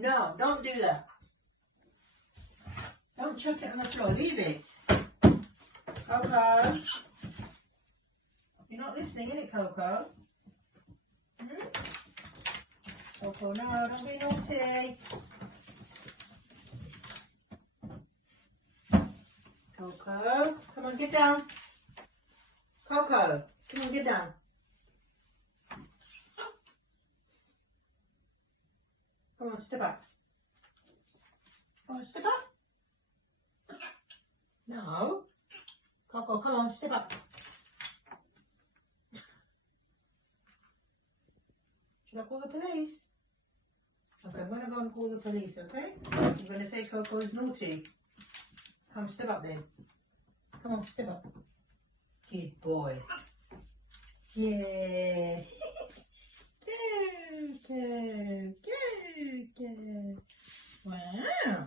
No, don't do that. Don't chuck it on the floor. Leave it. Coco. You're not listening, innit, Coco? Hmm? Coco, no, don't be naughty. Coco, come on, get down. Coco, come on, get down. Come on, step up. Come on, step up. No. Coco, come on, step up. Should I call the police? Okay, I'm going to go and call the police, okay? I'm going to say Coco's naughty. Come, step up then. Come on, step up. Good boy. Yeah. Go. Wow.